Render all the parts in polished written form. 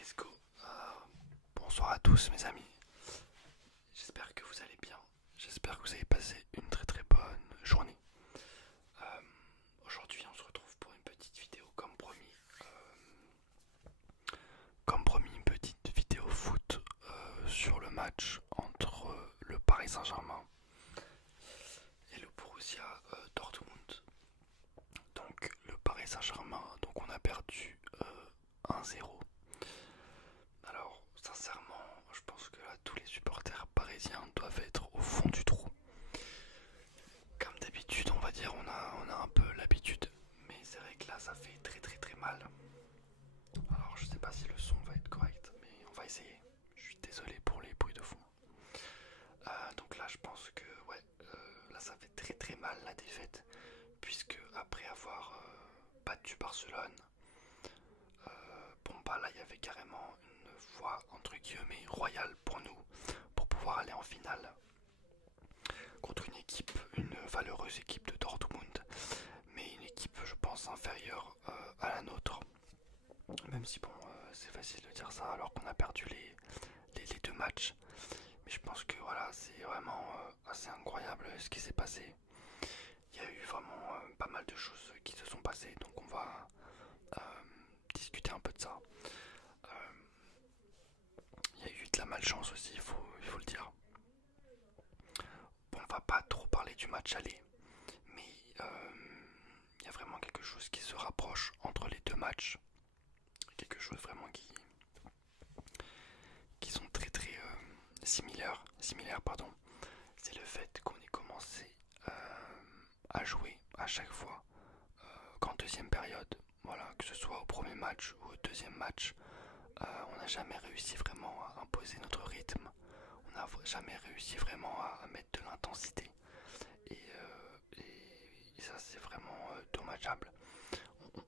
Let's go. Bonsoir à tous mes amis. J'espère que vous allez bien. J'espère que vous avez passé une très très bonne journée. Euh, Aujourd'hui on se retrouve pour une petite vidéo comme promis. Comme promis, une petite vidéo foot sur le match entre le Paris Saint-Germain et le Borussia Dortmund. Donc le Paris Saint-Germain, donc on a perdu 1-0. Alors, sincèrement, je pense que là, tous les supporters parisiens doivent être au fond du trou. Comme d'habitude, on va dire, on a un peu l'habitude. Mais c'est vrai que là, ça fait très très très mal. Alors, je sais pas si le son va être correct, mais on va essayer. Je suis désolé pour les bruits de fond. Donc là, je pense que, ouais, là, ça fait très très mal la défaite. Puisque après avoir battu Barcelone, bon bah là il y avait carrément une voie entre guillemets royale pour nous pour pouvoir aller en finale contre une équipe, une valeureuse équipe de Dortmund, mais une équipe je pense inférieure à la nôtre, même si bon c'est facile de dire ça alors qu'on a perdu les deux matchs, mais je pense que voilà c'est vraiment assez incroyable ce qui s'est passé. Il y a eu vraiment pas mal de choses qui se sont passées, donc on va euh, discuter un peu de ça. Il y a eu de la malchance aussi, il faut le dire. Bon, on va pas trop parler du match aller, mais il y a vraiment quelque chose qui se rapproche entre les deux matchs. Quelque chose vraiment qui sont très très similaires pardon. C'est le fait qu'on ait commencé à jouer à chaque fois qu'en deuxième période. Voilà, que ce soit au premier match ou au deuxième match, on n'a jamais réussi vraiment à imposer notre rythme. On n'a jamais réussi vraiment à mettre de l'intensité. Et ça c'est vraiment dommageable.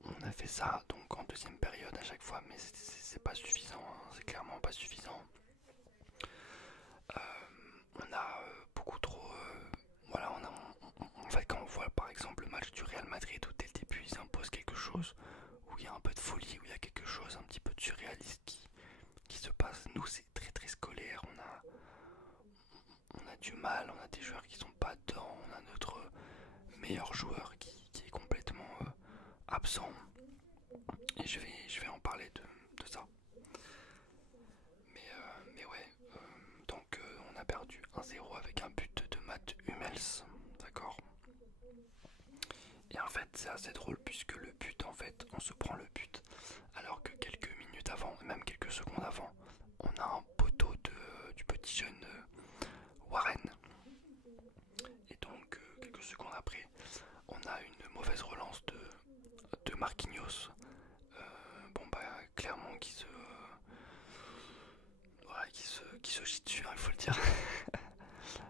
On a fait ça donc en deuxième période à chaque fois, mais c'est pas suffisant, hein, c'est clairement pas suffisant. On a beaucoup trop. Voilà, en fait, quand on voit par exemple le match du Real Madrid où dès le début ils imposent quelque chose, où il y a un peu de folie, où il y a quelque chose un petit peu de surréaliste qui se passe, nous c'est très très scolaire, on a du mal, on a des joueurs qui sont pas dedans, on a notre meilleur joueur qui est complètement absent. Et je vais en parler de ça. Mais ouais, donc on a perdu 1-0 avec un but de Matt Hummels, d'accord. Et en fait c'est assez drôle puisque le but, en fait, on se prend le but alors que quelques minutes avant, même quelques secondes avant, on a un poteau du petit jeune Warren. Et donc quelques secondes après, on a une mauvaise relance de Marquinhos. Bon bah clairement voilà, qui se chie dessus, hein, il faut le dire.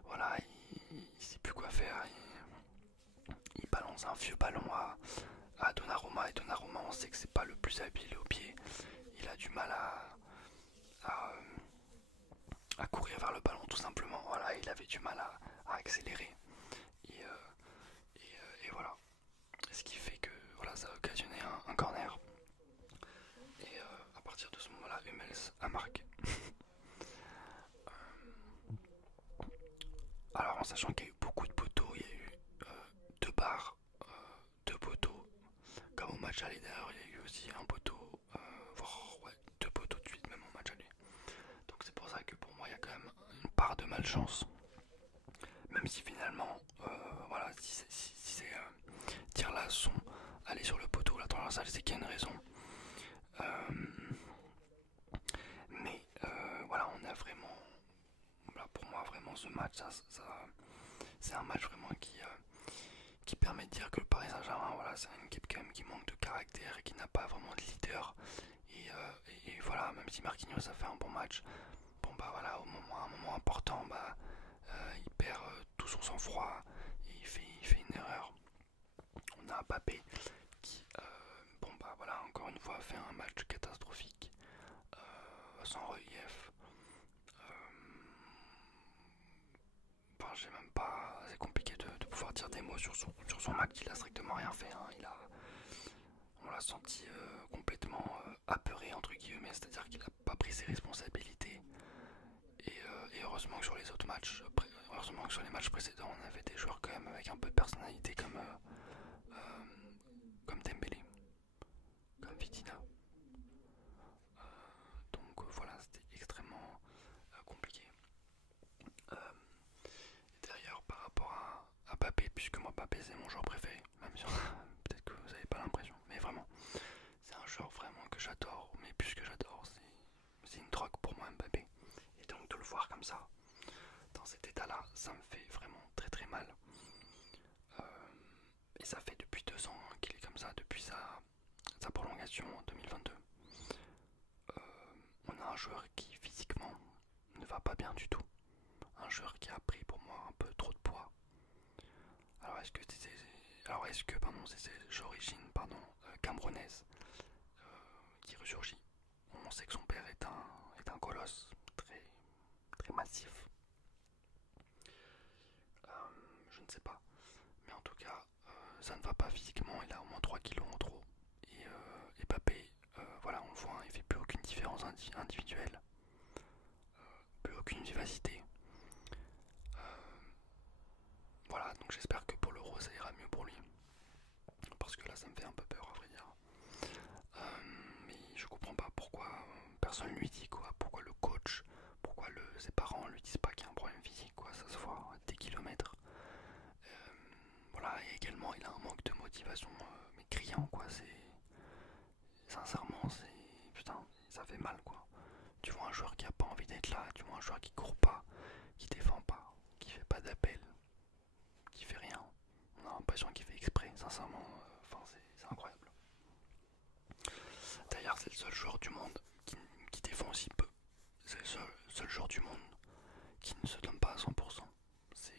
Voilà, il sait plus quoi faire. Il balance un vieux ballon à Donnarumma, et Donnarumma on sait que c'est pas le plus habile au pied. Il a du mal à, à courir vers le ballon tout simplement. Voilà, il avait du mal à accélérer. Et, et voilà. Ce qui fait que voilà, ça a occasionné un corner. Et à partir de ce moment-là, Hummels a marqué. Alors en sachant qu'il y a eu beaucoup de poteaux, il y a eu deux barres, deux poteaux. Comme au match aller d'ailleurs, il y a eu aussi un poteau, voire ouais, deux poteaux de suite même au match aller. Donc c'est pour ça que pour moi il y a quand même une part de malchance. Même si finalement, voilà, si ces tirs-là sont allés sur le poteau, la transversale, c'est qu'il y a une raison. Mais voilà, on a vraiment, voilà, pour moi vraiment ce match, c'est un match vraiment qui permet de dire que le Paris Saint-Germain, voilà, c'est une équipe quand même qui manque de caractère et qui n'a pas vraiment de leader. Et voilà, même si Marquinhos a fait un bon match, bon bah voilà, à un moment important, bah il perd tout son sang-froid et il fait une erreur. On a Mbappé qui, bon bah voilà, encore une fois, fait un match catastrophique, sans relief. Enfin, j'ai même pas, c'est compliqué de pouvoir dire des mots sur son match. Il a strictement rien fait, hein. On l'a senti complètement apeuré entre guillemets, c'est-à-dire qu'il a pas pris ses responsabilités. Et heureusement que sur les autres matchs, heureusement que sur les matchs précédents, on avait des joueurs quand même avec un peu de personnalité comme Dembélé, comme Vitinha. Donc voilà, c'était extrêmement compliqué. D'ailleurs, par rapport à Mbappé, puisque moi Mbappé c'est mon joueur préféré, même si peut-être que vous n'avez pas l'impression, mais vraiment, c'est un joueur vraiment que j'adore, mais plus que j'adore, c'est une drogue pour moi Mbappé. Et donc de le voir comme ça, dans cet état-là, ça me fait vraiment très très mal. Et ça fait depuis 2 ans qu'il est comme ça, depuis sa prolongation en 2022. On a un joueur qui physiquement ne va pas bien du tout. Un joueur qui a pris pour moi un peu trop de poids. Alors est-ce que pardon, c'est ses origines camerounaises qui ressurgit. On sait que son père est un colosse très, très massif. Je ne sais pas. Mais en tout cas, ça ne va pas physiquement. Il a au moins 3 kilos en trop. Et Mbappé, voilà, on le voit, il fait plus aucune différence individuelle. Plus aucune vivacité. Voilà, donc j'espère que pour l'Euro ça ira mieux pour lui. Parce que là ça me fait un peu peur à vrai dire. Mais je comprends pas pourquoi personne lui dit quoi, pourquoi le coach, pourquoi ses parents lui disent pas qu'il y a un problème physique quoi, ça se voit à des kilomètres. Voilà, et également il a un manque de motivation mais criant quoi, sincèrement putain, ça fait mal quoi. Tu vois un joueur qui a pas envie d'être là, tu vois un joueur qui court pas, qui défend pas, qui fait pas d'appel, qui fait rien. On a l'impression qu'il fait exprès, sincèrement, c'est incroyable. D'ailleurs, c'est le seul joueur du monde qui défend aussi peu. C'est le seul joueur du monde qui ne se donne pas à 100%. C'est.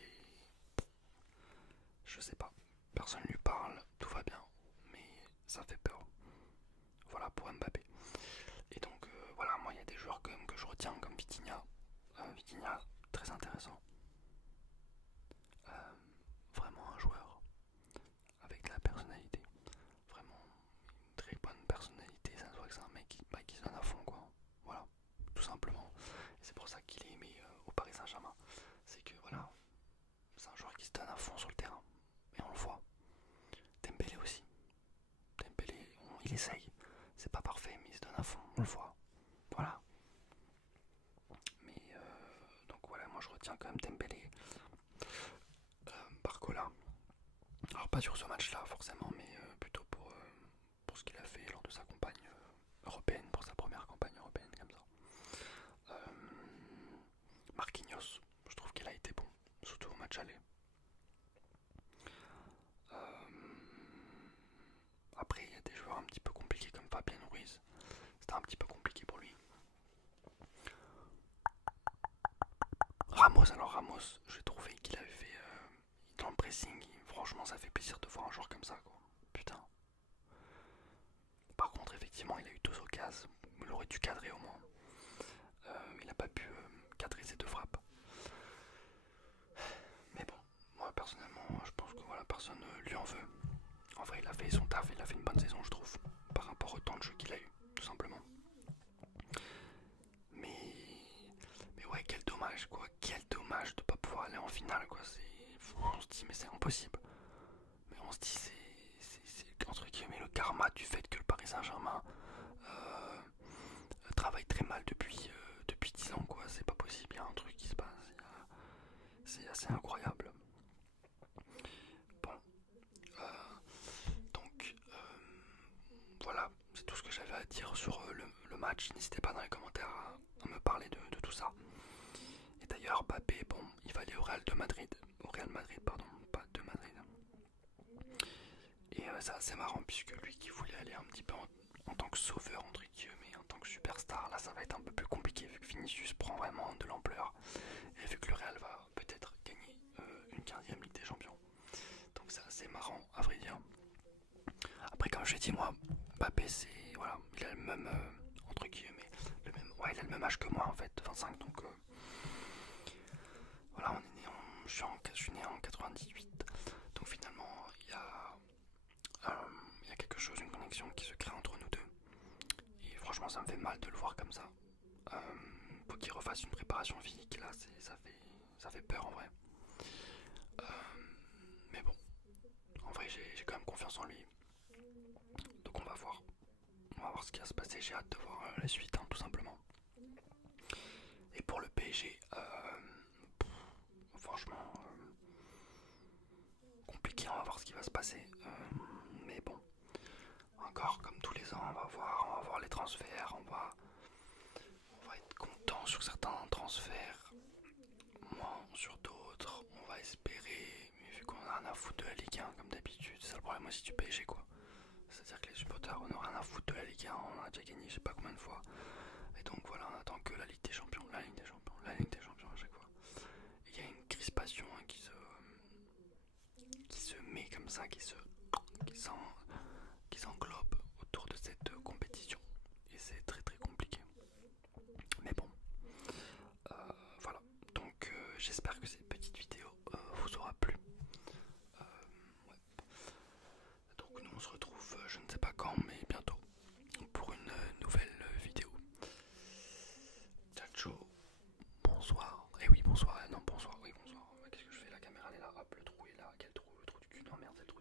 Je sais pas. Personne lui parle, tout va bien, mais ça fait peur. Voilà pour Mbappé. Et donc, voilà, moi il y a des joueurs quand même que je retiens comme Vitinha. Vitinha, très intéressant. Vraiment un joueur avec de la personnalité. Vraiment une très bonne personnalité. Ça se voit que c'est un mec qui se donne à fond, quoi. Voilà, tout simplement. Et c'est pour ça qu'il est aimé au Paris Saint-Germain. C'est que voilà, c'est un joueur qui se donne à fond sur le terrain. Et on le voit. Dembélé aussi. Dembélé, il essaye. C'est pas parfait, mais il se donne à fond. On le voit. Voilà. Mais donc voilà, moi je retiens quand même Dembélé. Barcola. Alors pas sur ce match-là forcément, mais plutôt pour ce qu'il a fait lors de sa campagne européenne, pour sa première campagne européenne comme ça. Marquinhos, je trouve qu'il a été bon, surtout au match aller. Après, il y a des joueurs un petit peu compliqués comme Fabien Ruiz. C'était un petit peu compliqué pour lui. Ramos, j'ai trouvé qu'il avait fait dans le pressing. Franchement, ça fait plaisir de voir un joueur comme ça, quoi. Putain. Par contre, effectivement, il a eu 2 occasions. Il aurait dû cadrer au moins. Il n'a pas pu cadrer ses 2 frappes. Mais bon, moi personnellement, je pense que voilà, personne lui en veut. En vrai, il a fait son taf, il a fait une bonne saison, je trouve, par rapport au temps de jeu qu'il a eu, tout simplement. Mais ouais, quel dommage, quoi. Quel dommage de pas pouvoir aller en finale, quoi. On se dit, mais c'est impossible. Mais on se dit, c'est entre guillemets le karma du fait que le Paris Saint-Germain travaille très mal depuis 10 ans, quoi. C'est pas possible, il y a un truc qui se passe. C'est assez incroyable. Bon, donc voilà, c'est tout ce que j'avais à dire sur le match. N'hésitez pas dans les commentaires à me parler de tout ça. Et d'ailleurs, Mbappé, bon, il va aller au Real Madrid, pardon, pas de Madrid. Et c'est assez marrant puisque lui qui voulait aller un petit peu en tant que sauveur entre guillemets, en tant que superstar, là ça va être un peu plus compliqué vu que Vinicius prend vraiment de l'ampleur et vu que le Real va peut-être gagner une 15e Ligue des Champions. Donc c'est assez marrant à vrai dire. Après comme je l'ai dit moi, Mbappé c'est voilà, il a le même entre guillemets, il a le même âge que moi en fait, 25 donc voilà, je suis né en 98. Donc finalement il y a quelque chose, une connexion qui se crée entre nous deux. Et franchement ça me fait mal de le voir comme ça. Faut qu'il refasse une préparation physique, là ça fait peur en vrai. Euh, mais bon, en vrai j'ai quand même confiance en lui. Donc on va voir. On va voir ce qui va se passer, j'ai hâte de voir la suite, hein, tout simplement. Et pour le PSG, franchement, compliqué, on va voir ce qui va se passer. Mais bon, encore comme tous les ans, on va voir les transferts, on va être content sur certains transferts, moins sur d'autres, on va espérer, mais vu qu'on a rien à foutre de la Ligue 1 comme d'habitude, c'est ça le problème aussi du PSG quoi. C'est-à-dire que les supporters, on n'a rien à foutre de la Ligue 1, on a déjà gagné je sais pas combien de fois. Et donc voilà, on attend que la Ligue des Champions, la Ligue des Champions, la Ligue des Champions à chaque fois. Il y a une crispation hein, qui se met comme ça, qui s'englobe autour de cette compétition. Et c'est très très compliqué. Mais bon, voilà. Donc j'espère que cette petite vidéo